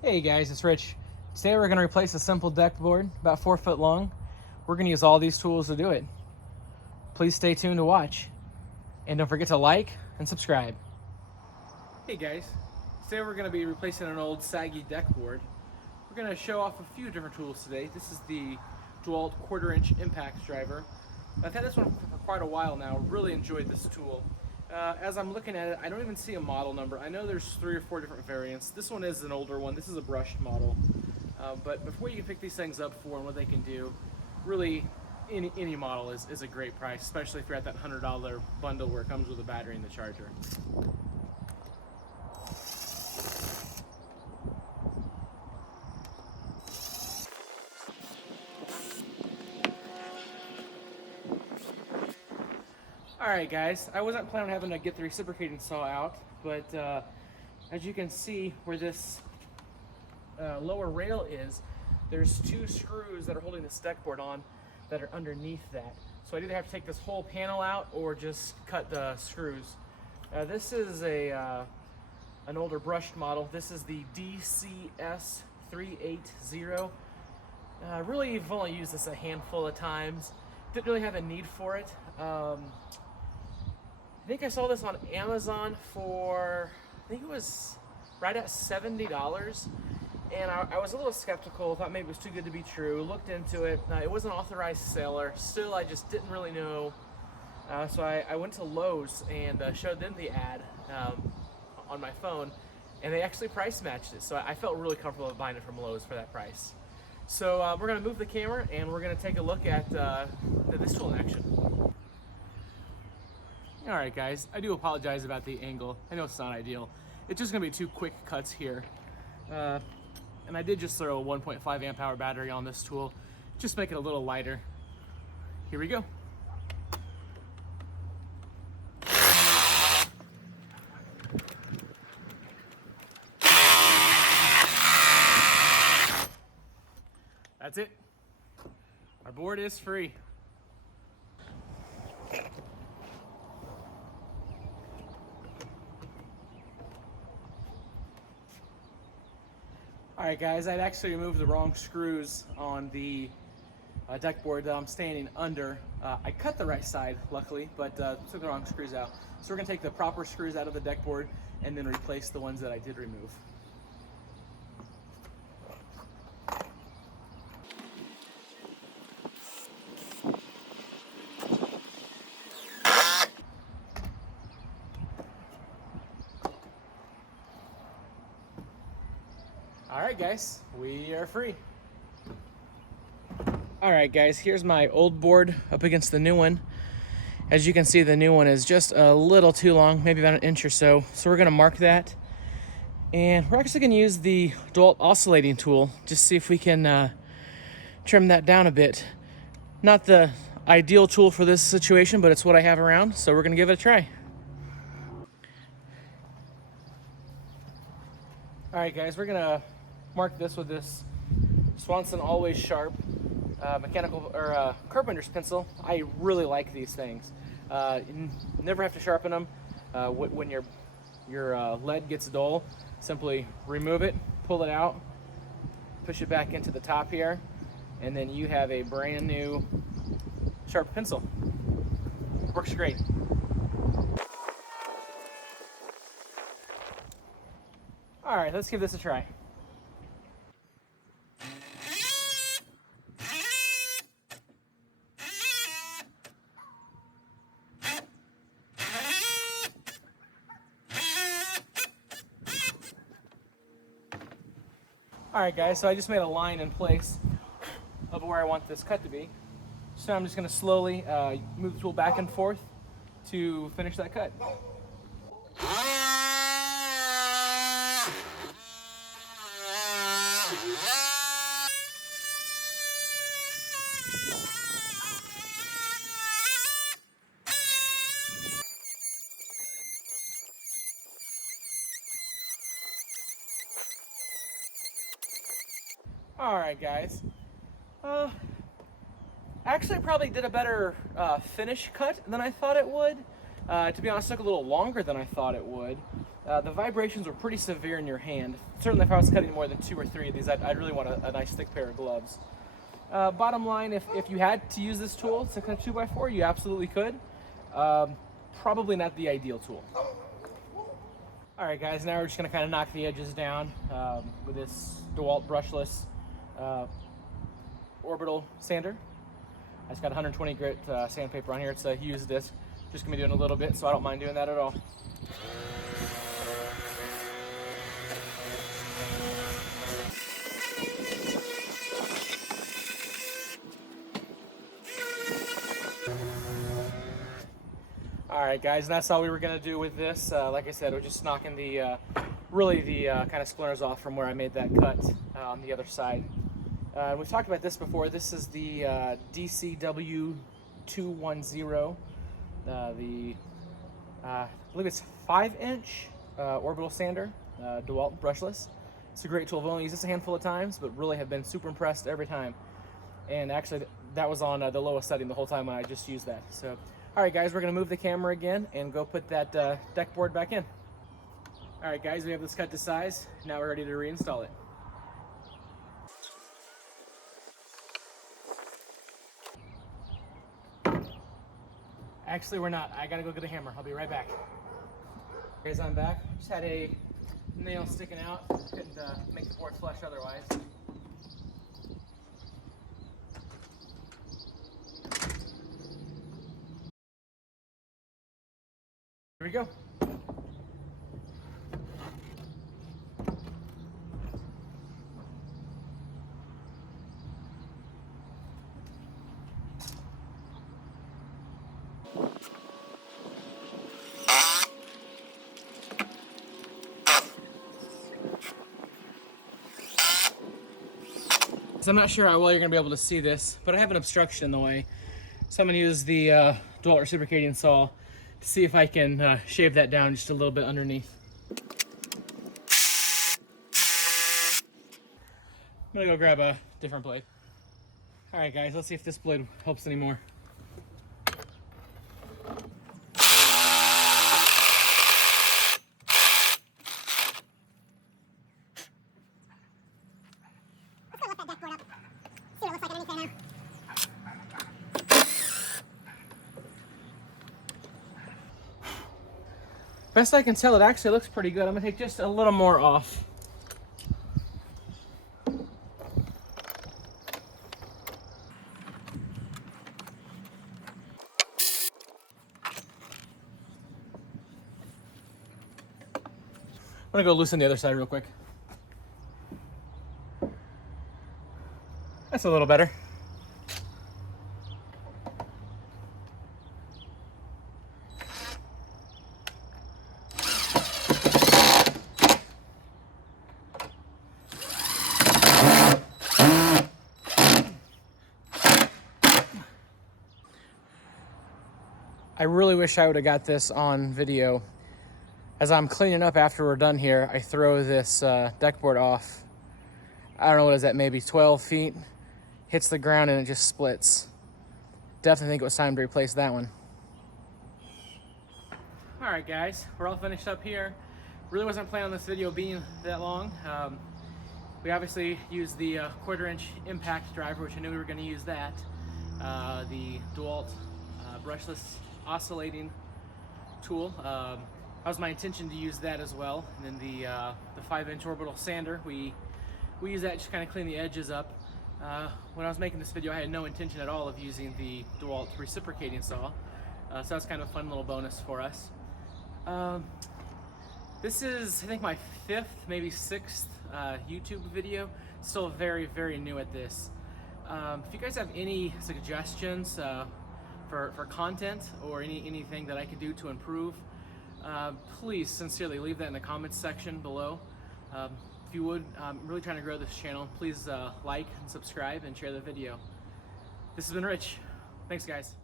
Hey guys, it's Rich. Today we're going to replace a simple deck board, about 4 foot long. We're going to use all these tools to do it. Please stay tuned to watch. And don't forget to like and subscribe. Hey guys, today we're going to be replacing an old saggy deck board. We're going to show off a few different tools today. This is the Dewalt 1/4-inch impact driver. I've had this one for quite a while now. Really enjoyed this tool. As I'm looking at it, I don't even see a model number. I know there's 3 or 4 different variants. This one is an older one. This is a brushed model. But before you can pick these things up for and what they can do, really any model is a great price, especially if you're at that $100 bundle where it comes with a battery and the charger. Alright guys, I wasn't planning on having to get the reciprocating saw out, but as you can see where this lower rail is, there's 2 screws that are holding this deck board on that are underneath that. So I'd either have to take this whole panel out or just cut the screws. This is an older brushed model. This is the DCS 380. Really, I've only used this a handful of times. Didn't really have a need for it. I think I saw this on Amazon for, I think it was right at $70. And I was a little skeptical, thought maybe it was too good to be true, looked into it. It was an authorized seller. Still, I just didn't really know. So I went to Lowe's and showed them the ad on my phone, and they actually price matched it. So I felt really comfortable buying it from Lowe's for that price. So we're gonna move the camera and we're gonna take a look at this tool in action. All right guys, I do apologize about the angle. I know it's not ideal. It's just gonna be 2 quick cuts here. And I did just throw a 1.5 amp hour battery on this tool, just make it a little lighter. Here we go. That's it. Our board is free. Alright guys, I'd actually removed the wrong screws on the deck board that I'm standing under. I cut the right side, luckily, but took the wrong screws out. So we're going to take the proper screws out of the deck board and then replace the ones that I did remove. Alright guys, we are free. Alright guys, here's my old board up against the new one. As you can see, the new one is just a little too long, maybe about 1 inch or so. So we're going to mark that. And we're actually going to use the Dewalt oscillating tool, just see if we can trim that down a bit. Not the ideal tool for this situation, but it's what I have around, so we're going to give it a try. Alright guys, we're going to mark this with this Swanson AlwaysSharp mechanical or Carpenter's pencil. I really like these things. You never have to sharpen them. When your lead gets dull, simply remove it, pull it out, push it back into the top here, and then you have a brand new sharp pencil. Works great. All right, let's give this a try. Alright guys, so I just made a line in place of where I want this cut to be. So I'm just going to slowly move the tool back and forth to finish that cut. Alright guys, actually probably did a better finish cut than I thought it would. To be honest, it took a little longer than I thought it would. The vibrations were pretty severe in your hand. Certainly if I was cutting more than 2 or 3 of these, I'd really want a nice thick pair of gloves. Bottom line, if you had to use this tool to cut 2x4, you absolutely could. Probably not the ideal tool. Alright guys, now we're just going to kind of knock the edges down with this Dewalt brushless orbital sander. I just got 120 grit sandpaper on here. It's a used disc. Just going to be doing a little bit, so I don't mind doing that at all. Alright guys, and that's all we were going to do with this. Like I said, we're just knocking the kind of splinters off from where I made that cut on the other side. We've talked about this before. This is the DCW 210, I believe it's 5-inch orbital sander, Dewalt brushless. It's a great tool. I've only used this a handful of times, but really have been super impressed every time. And actually, that was on the lowest setting the whole time I just used that. So, all right, guys, we're going to move the camera again and go put that deck board back in. All right, guys, we have this cut to size. Now we're ready to reinstall it. Actually, we're not. I gotta go get a hammer. I'll be right back. Guys, I'm back. Just had a nail sticking out. Couldn't make the board flush otherwise. Here we go. So I'm not sure how well you're going to be able to see this, but I have an obstruction in the way. So I'm going to use the Dewalt Reciprocating saw to see if I can shave that down just a little bit underneath. I'm going to go grab a different blade. Alright guys, let's see if this blade helps anymore. Best I can tell, it actually looks pretty good. I'm gonna take just a little more off. I'm gonna go loosen the other side real quick. That's a little better. I really wish I would have got this on video. As I'm cleaning up after we're done here, I throw this deck board off. I don't know, what is that, maybe 12 feet? Hits the ground and it just splits. Definitely think it was time to replace that one. All right guys, we're all finished up here. Really wasn't planning on this video being that long. We obviously used the 1/4-inch impact driver, which I knew we were going to use that. The Dewalt brushless oscillating tool. That was my intention to use that as well. And then the 5-inch orbital sander, we use that to just kind of clean the edges up. When I was making this video, I had no intention at all of using the Dewalt reciprocating saw. So that's kind of a fun little bonus for us. This is, I think, my 5th, maybe 6th YouTube video. Still very, very new at this. If you guys have any suggestions for content or anything that I could do to improve, please sincerely leave that in the comments section below. If you would, I'm really trying to grow this channel. Please like and subscribe and share the video. This has been Rich. Thanks guys.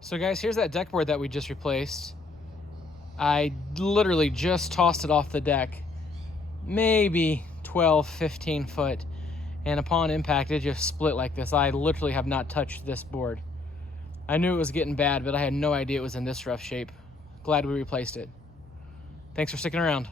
So guys, here's that deck board that we just replaced. I literally just tossed it off the deck, maybe 12, 15 foot. And upon impact, it just split like this. I literally have not touched this board. I knew it was getting bad, but I had no idea it was in this rough shape. Glad we replaced it. Thanks for sticking around.